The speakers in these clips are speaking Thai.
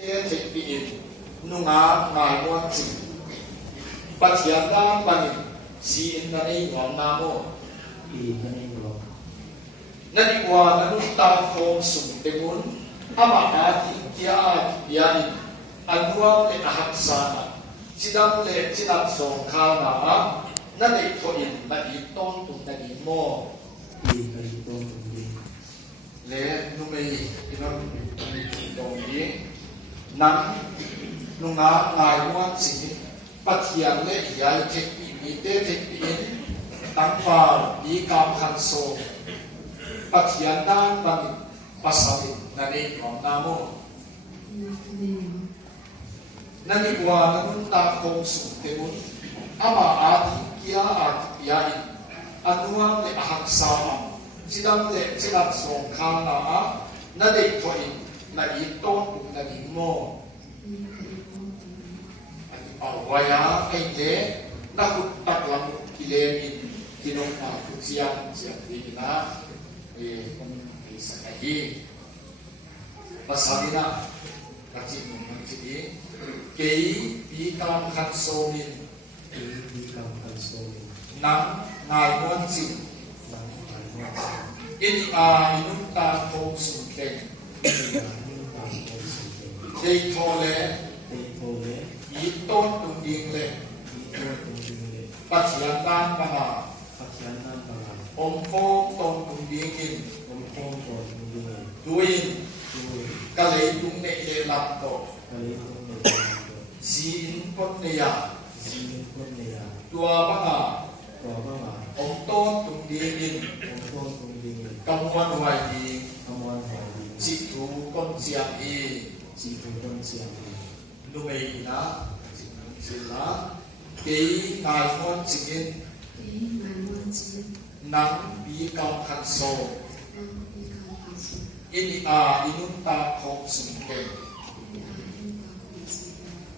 เทคนิคนุ่งอาหายม้วนจิปัจจัยด้านบันิสีอินนันเองหวังนาโมนั่นดีกว่านันตาโคมสุนเตมุนอามาอาทิยาญาณิอันวางเลหักษานะจิดัมเลจิดัมสงขานานั่นเองตัวอินนั่นอีต้นตุนนั่นอีโมเลนุ่มเองที่นั่นตรงนี้นั้นนุ่งอาหายม้วนจิปัจจัยเลยายเทคนิคมีเทคนิคตั้งฟ้าดีกามขันโซปัจจัยด้านบัณฑิตภาษาดินั่นเองของนาโมนั่นเองว่านันตาคงสุเตมุนอามาอาทิกิยาอาทิยาอินอันวางเลหักษาจิดัมเลจิดัมสงขานานั่นเองตัวอินนั่นอีต้นนั่นอีโมเอาไว้ไอ้เล่นักตักลำกิเลมินที่น้องมาทุกเสียงดีนะคนที่สักทีภาษาดีนะกัจจิมุมันที่ดีเกี่ยปีกามขันโซมินนังนายม้วนจิอินอินุตตาโคสุเตเดโทเลอีต้นตุงดิงเลยปัจจัยด้านบางองค์โคต้นตุงดิงกินดูอินกะเลยตุงเนเลลับโตสีอินพ้นเนียตัวบางองค์ต้นตุงดิงกินกำวันไหวดีจิตถูก้นเสียงอีดูไม่นะสิละเกี่ยนายม้วนจินนังปีกามขันโซอินุตตาโคสุนเก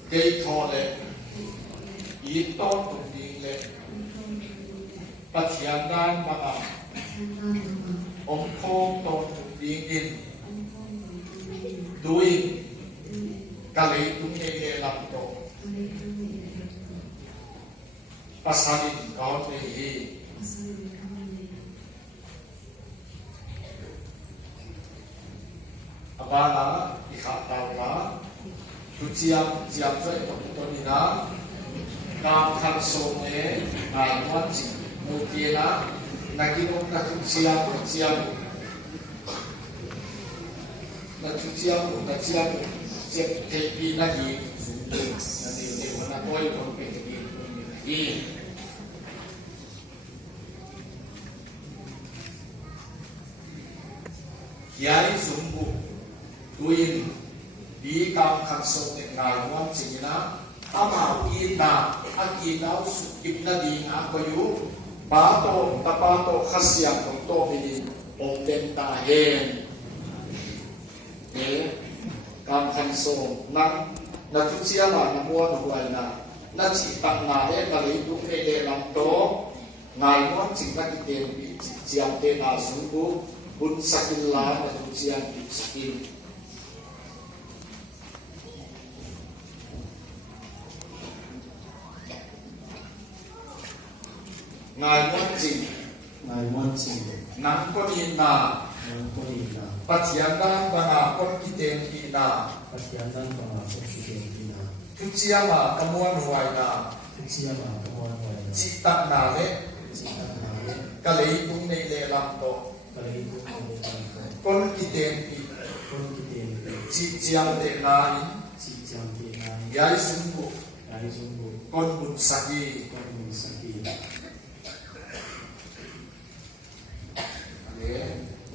เกยทอเลอีต้นตุดีเลปัจจัยด้านบางองค์โคต้นตุดีอินดูอินกะเลยตุงเนเลลับโตภาษาดินเขาเลยอาบานะอิขาตาวะทุเจียมช่วยตัวนี้นะกามขันโซเนนายวันจิมุเกียนะนักกินนักทุเจียมนักทุเจียมเจ็บเทปีนาทีนั่นเองวันนั้นก็ยังเป็นเทปียายสมบูรณ์ดูอินดีกามขันโซเนงายวันสินะอามาอีนาอากีนาวสุกิบนาดีอาบยุปาโตตาปาโตขัสยามของโตบินองเดนตาเฮนกามขันโซนักทุเชียมามัวหน่วยนะนักจิตตังนาเอมาลีดุเอเลลัมโตงายม้วนจิตนักเตียนบิเจียมเตนาสุบุบุญสกิลลานักทุเชียบิสกิลงายม้วนจิตนังก็อินนาปัจจัยด้านบางคนกิเตนกีนาทุกเชียมากมวลหวยนาจิตตักนาเลกะเลยตุงในเลลัมโตคนกิเตนกีจิตเจียมเตนาอินยายสุนบุคนบุญสักี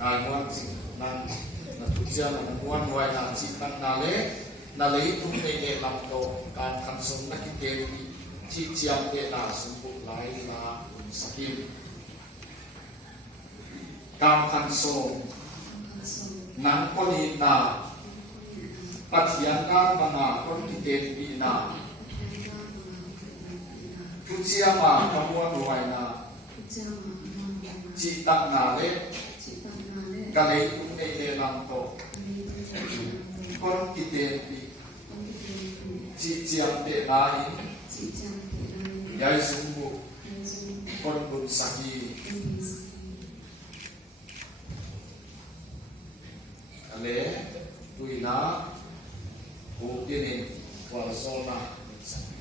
นายม้วนจินั่นทุกเจ้ามันม้วนไว้นาจิตังนาเลตุงเนเลลัมโตการขันสมนักเกลีจิเจียมเดนาสมบูรณ์หลายลาสกิลการขันสมนังคนอินาปัจจัยด้านบางคนที่เกลีนาทุกเจ้ามากมวลไว้นาจิตังนาเลกะเลยตุงเอเลลัมโตคนกิเตนปี chỉ chiang để na in yai sung bu con bun saki ale tui na bu tinin wal so na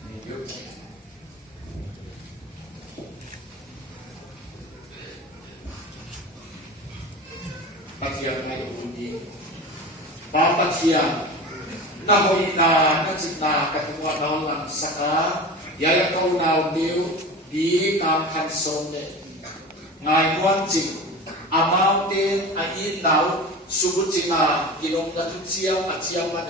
ni yo Patiang ngay undi, papatiang na hoi na chit na katumwa na lang saka yaya kau na undi di kam kan som ne ngai muan chik amau ten a in nau subut china kilong na tuchiang a chiang man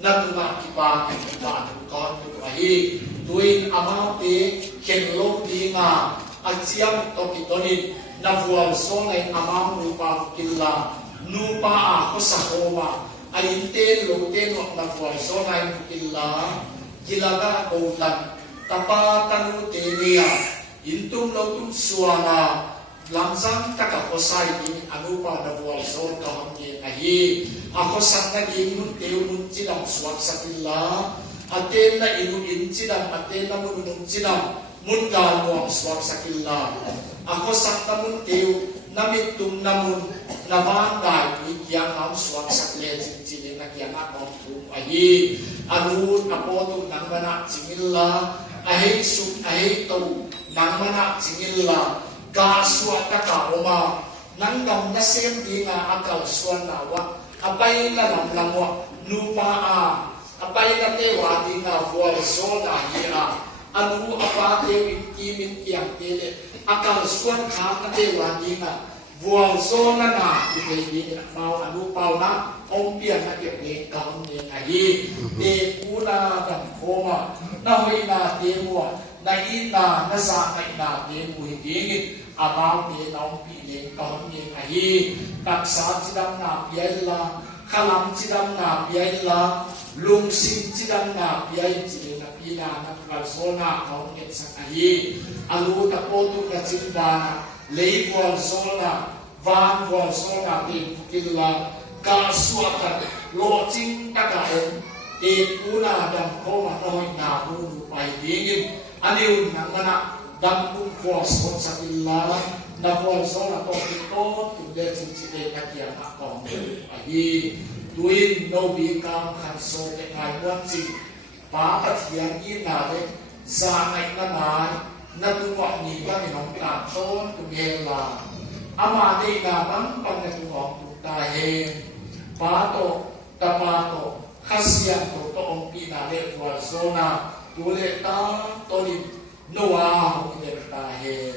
na tuna kipa kipa kon tu ahi tuin amau te ken long di nga a chiang to kitonin na vual so nai amang nupa killa nupa a ko sakoma ai ten lo ten na vual so nai killa kilaga outan tapa tanu tenia intum lo tum suana langsang taka ko sai ni anupa na vual so ka hamye ahi ako sakna gi mun teu mun chidam suak sakilla aten na inu in chidam aten na mun chidam mun ga mo suak sakilla ako sakna mun teu namit tum namun navan dai ikyang am suak sakle chin na kyang akon tum ahi anu apotum nang mana chingilla ahi suk ahi to nang mana chingilla ka suak ka oma nang gam na sem di nga akal suan na wa apai na lam lamwa nupa a apai na te wa di nga vual so na hira anu apa te kimin kyang tele akal suan kha na te wa di nga vual so na na ti di mau anu pau na om pian na ke ne kam ne ai te puna kan khoma na hoi na te mo na ina na sa na ina te mu hi abang ni naum pi ne kam ne ai tak sa chidam na piala khalam chidam na piala lung sim chidam na piai chi na pina na kal so na kam ne sa ai alu ta po tu ka chindana lei vual so na van vual so na ti killa ka suakan lo ching ta ka on te puna dam ko ma noi na bu pai dingin aniun nang mana dam pun kuas kon sa illa na vual so na to tu de chin chi de ka kia ma ko ai tuin no bi kam khan so te ngai wan chi pa pathian in na de za ngai na mai na tu wa ni ka ni nong ta ton tu ge la ama de na bang pan na tu ngok tu ta he pa to ta pa to khasian to ong pi na le vual so na tu le ta to ni no wa ho ni ta he